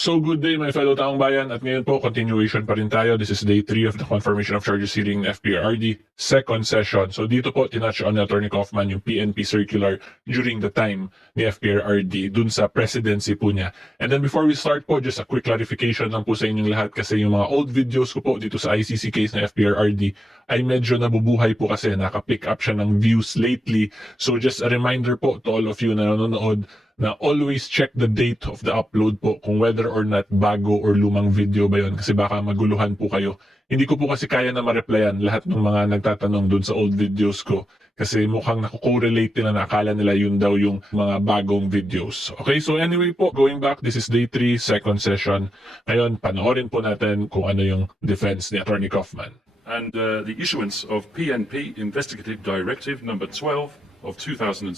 So good day my fellow taong bayan, at ngayon po continuation pa rin tayo. This is day 3 of the confirmation of charges hearing FPRD second session. So dito po tinouch on ni Atty. Kaufman yung PNP circular during the time ni FPRD dun sa presidency po niya. And then before we start po, just a quick clarification lang po sa inyong lahat kasi yung mga old videos ko po dito sa ICC case na FPRD ay medyo nabubuhay po kasi naka-pick up siya ng views lately. So just a reminder po to all of you na nanonood na always check the date of the upload po kung whether or not bago or lumang video ba yun kasi baka maguluhan po kayo. Hindi ko po kasi kaya na ma-replyan lahat ng mga nagtatanong dun sa old videos ko kasi mukhang nakukorelate nila na akala nila yun daw yung mga bagong videos. Okay, so anyway po, going back, this is day 3, second session. Ngayon, panoorin po natin kung ano yung defense ni Atty. Kaufman. And the issuance of PNP Investigative Directive number 12 of 2016,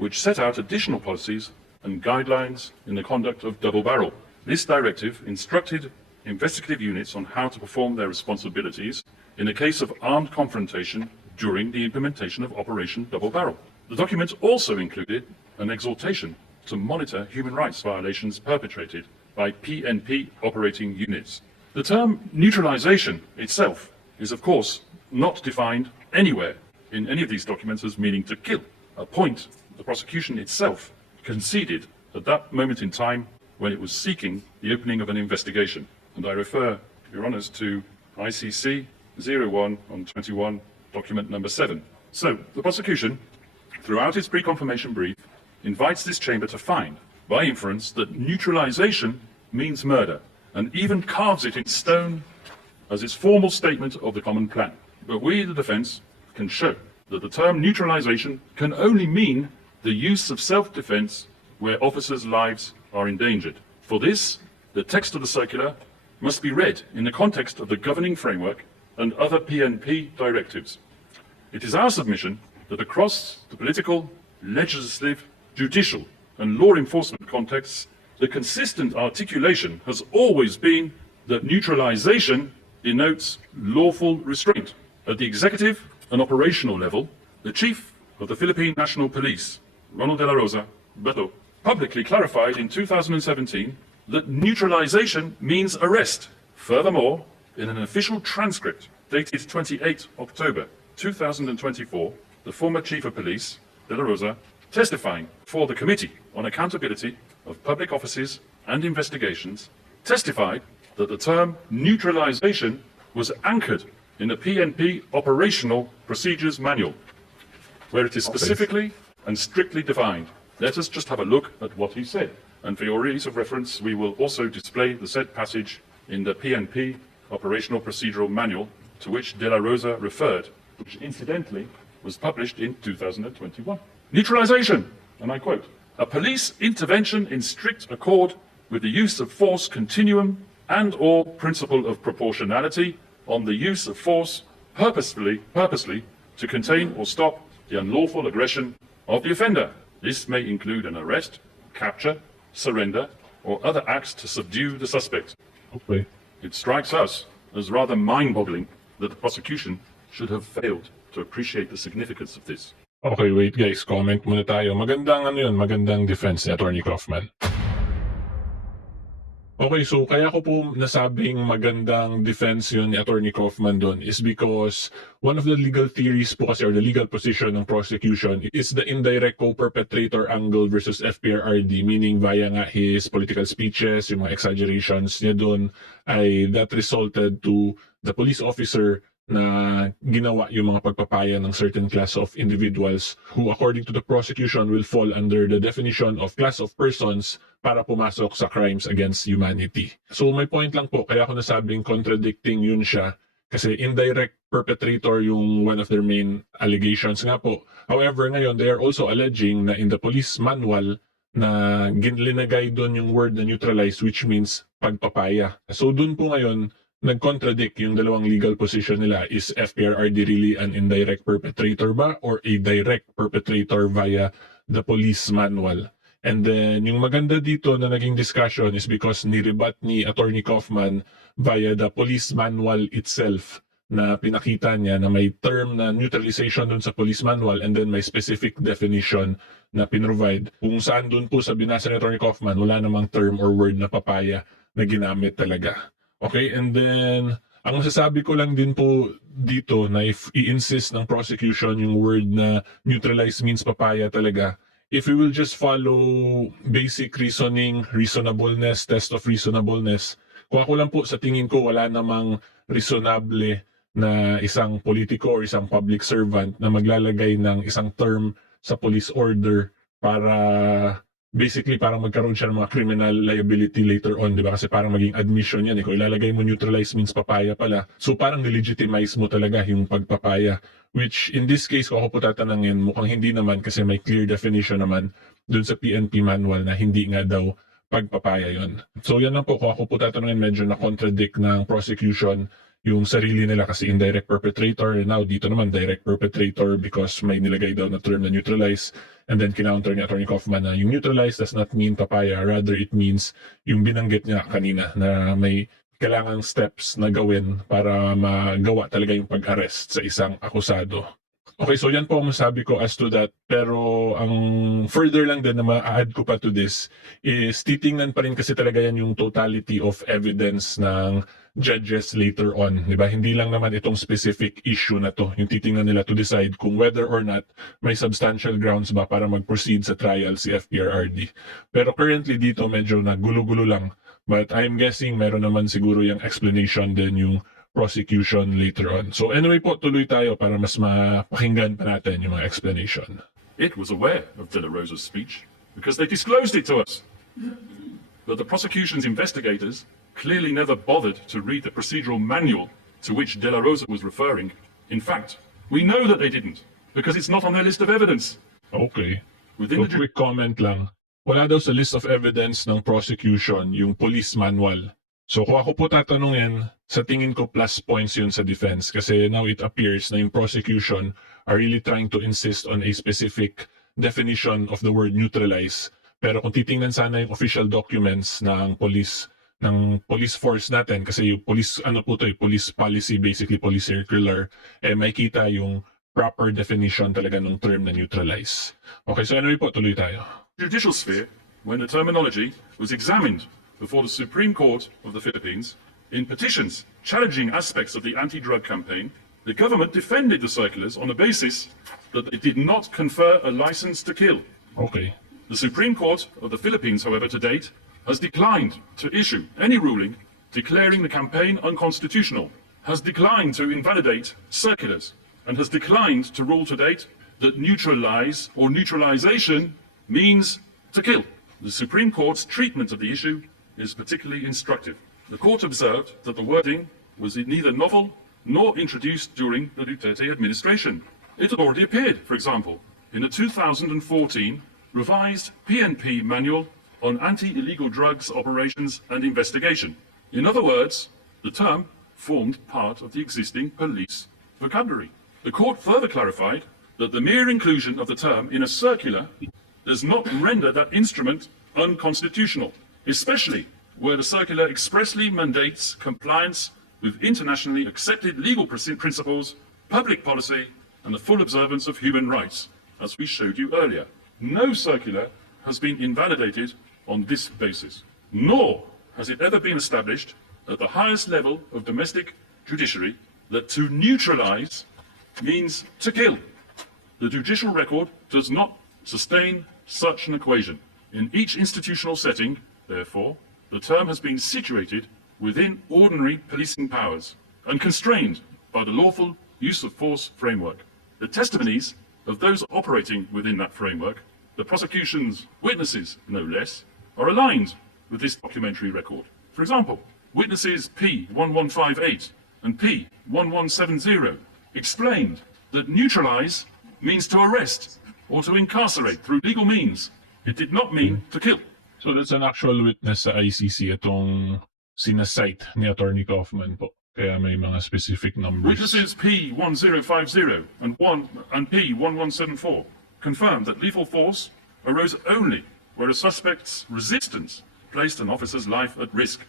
which set out additional policies and guidelines in the conduct of double barrel. This directive instructed investigative units on how to perform their responsibilities in the case of armed confrontation during the implementation of Operation Double Barrel. The document also included an exhortation to monitor human rights violations perpetrated by PNP operating units. The term neutralization itself is, of course, not defined anywhere in any of these documents as meaning to kill, a point the prosecution itself conceded at that moment in time when it was seeking the opening of an investigation. And I refer, Your Honours, to ICC 01/21, document number 7. So, the prosecution, throughout its pre-confirmation brief, invites this chamber to find, by inference, that neutralization means murder, and even carves it in stone as its formal statement of the common plan. But we, the defence, can show that the term neutralization can only mean the use of self-defense where officers' lives are endangered. For this, the text of the circular must be read in the context of the governing framework and other PNP directives. It is our submission that across the political, legislative, judicial and law enforcement contexts, the consistent articulation has always been that neutralization denotes lawful restraint. At the executive and operational level, the Chief of the Philippine National Police, Ronald de la Rosa, Beto, publicly clarified in 2017 that neutralization means arrest. Furthermore, in an official transcript dated 28 October 2024, the former Chief of Police, de la Rosa, testifying before the Committee on Accountability of Public Offices and Investigations, testified that the term neutralization was anchored in the PNP Operational Procedures Manual, where it is specifically and strictly defined. Let us just have a look at what he said. And for your ease of reference, we will also display the said passage in the PNP Operational Procedural Manual to which De La Rosa referred, which incidentally was published in 2021. Neutralization, and I quote, a police intervention in strict accord with the use of force continuum and or principle of proportionality on the use of force purposely to contain or stop the unlawful aggression of the offender. This may include an arrest, capture, surrender, or other acts to subdue the suspect. Okay. It strikes us as rather mind-boggling that the prosecution should have failed to appreciate the significance of this. Okay, wait guys, comment muna tayo. Magandang defense ni Atty. Kaufman. Okay, so kaya ko po nasabing magandang defense yun ni Atty. Kaufman doon is because one of the legal theories po kasi or the legal position ng prosecution is the indirect co-perpetrator angle versus FPRD, meaning via nga his political speeches, yung mga exaggerations niya doon ay that resulted to the police officer na ginawa yung mga pagpapaya ng certain class of individuals who according to the prosecution will fall under the definition of class of persons para pumasok sa crimes against humanity. So my point lang po, kaya ako nasabing contradicting yun siya kasi indirect perpetrator yung one of their main allegations nga po. However, ngayon they are also alleging na in the police manual na linagay doon yung word na neutralize which means pagpapaya. So doon po ngayon nag-contradict yung dalawang legal position nila. Is FPRD really an indirect perpetrator ba or a direct perpetrator via the police manual? And then yung maganda dito na naging discussion is because nirebat ni Atty. Kaufman via the police manual itself na pinakita niya na may term na neutralization dun sa police manual and then may specific definition na pinrovide. Kung saan dun po sa binasa ni Atty. Kaufman, wala namang term or word na papaya na ginamit talaga. Okay, and then ang masasabi ko lang din po dito na if i-insist ng prosecution yung word na neutralize means papaya talaga, if we will just follow basic reasoning, reasonableness, test of reasonableness, kung ako lang po sa tingin ko wala namang reasonable na isang politiko or isang public servant na maglalagay ng isang term sa police order para basically parang magkaroon siya ng mga criminal liability later on, di ba? Kasi parang maging admission yan. Kung ilalagay mo neutralize means papaya pala. So parang nilegitimize mo talaga yung pagpapaya. Which in this case, kung ako po tatanungin, mukhang hindi naman kasi may clear definition naman dun sa PNP manual na hindi nga daw pagpapaya yon. So yan lang po, kung ako po tatanungin, medyo na-contradict ng prosecution yung sarili nila kasi indirect perpetrator, and now dito naman direct perpetrator because may nilagay daw na term na neutralize, and then kinounter ni Atty. Kaufman na yung neutralize does not mean papaya, rather it means yung binanggit niya kanina na may kailangang steps na gawin para magawa talaga yung pag-arrest sa isang akusado. Okay, so yan po ang masabi ko as to that. Pero ang further lang din na ma-add ko pa to this is titingnan pa rin kasi talaga yan yung totality of evidence ng judges later on. Diba? Hindi lang naman itong specific issue na to. Yung titingnan nila to decide kung whether or not may substantial grounds ba para mag-proceed sa trial si FPRRD. Pero currently dito medyo nagulo-gulo lang. But I'm guessing meron naman siguro yung explanation din yung prosecution later on. So anyway po, tuloy tayo para mas mapakinggan pa natin yung mga explanation. It was aware of De La Rosa's speech because they disclosed it to us. But the prosecution's investigators clearly never bothered to read the procedural manual to which De La Rosa was referring. In fact, we know that they didn't because it's not on their list of evidence. Okay. Within So quick comment lang. Wala daw sa list of evidence ng prosecution yung police manual. So kung ako po tatanungin, sa tingin ko plus points yun sa defense kasi now it appears na yung prosecution are really trying to insist on a specific definition of the word neutralize. Pero kung titingnan sana yung official documents ng police force natin, kasi yung police, police policy, basically police circular, makita yung proper definition talaga ng term na neutralize. Okay, so anyway po, tuloy tayo. Judicial sphere, when the terminology was examined before the Supreme Court of the Philippines, in petitions challenging aspects of the anti-drug campaign, the government defended the circulars on the basis that they did not confer a license to kill. Okay. The Supreme Court of the Philippines, however, to date, has declined to issue any ruling declaring the campaign unconstitutional, has declined to invalidate circulars, and has declined to rule to date that neutralize or neutralization means to kill. The Supreme Court's treatment of the issue is particularly instructive. The court observed that the wording was neither novel nor introduced during the Duterte administration. It had already appeared, for example, in the 2014 revised PNP manual on anti-illegal drugs operations and investigation. In other words, the term formed part of the existing police vocabulary. The court further clarified that the mere inclusion of the term in a circular does not render that instrument unconstitutional, especially where the circular expressly mandates compliance with internationally accepted legal principles, public policy, and the full observance of human rights, as we showed you earlier. No circular has been invalidated on this basis, nor has it ever been established at the highest level of domestic judiciary that to neutralize means to kill. The judicial record does not sustain such an equation. In each institutional setting, therefore, the term has been situated within ordinary policing powers and constrained by the lawful use of force framework. The testimonies of those operating within that framework, the prosecution's witnesses no less, are aligned with this documentary record. For example, witnesses P1158 and P1170 explained that neutralize means to arrest or to incarcerate through legal means. It did not mean to kill. So that's an actual witness sa ICC, itong sinasite ni Atty. Kaufman po. Kaya may mga specific numbers. Witnesses P1050 and P1174 confirmed that lethal force arose only where a suspect's resistance placed an officer's life at risk,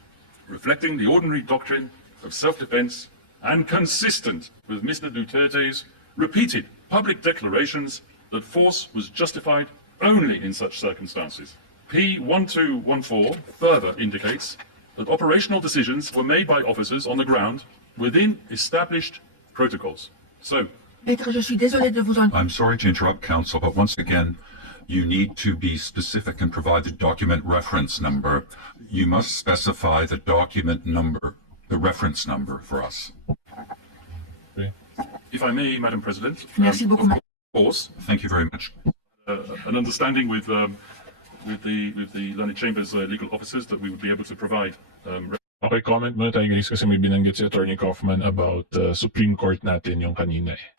reflecting the ordinary doctrine of self-defense and consistent with Mr. Duterte's repeated public declarations that force was justified only in such circumstances. P1214 further indicates that operational decisions were made by officers on the ground within established protocols. So, Maître, je suis désolé de vous I'm sorry to interrupt, counsel, but once again, you need to be specific and provide the document reference number. You must specify the document number, the reference number for us. if I may, Madam President, Merci beaucoup, of course, Thank you very much. an understanding with the learned chambers legal officers that we would be able to provide. Okay, comment muna tayo guys kasi may binanggit si Attorney Kaufman about Supreme Court natin yung kanina eh.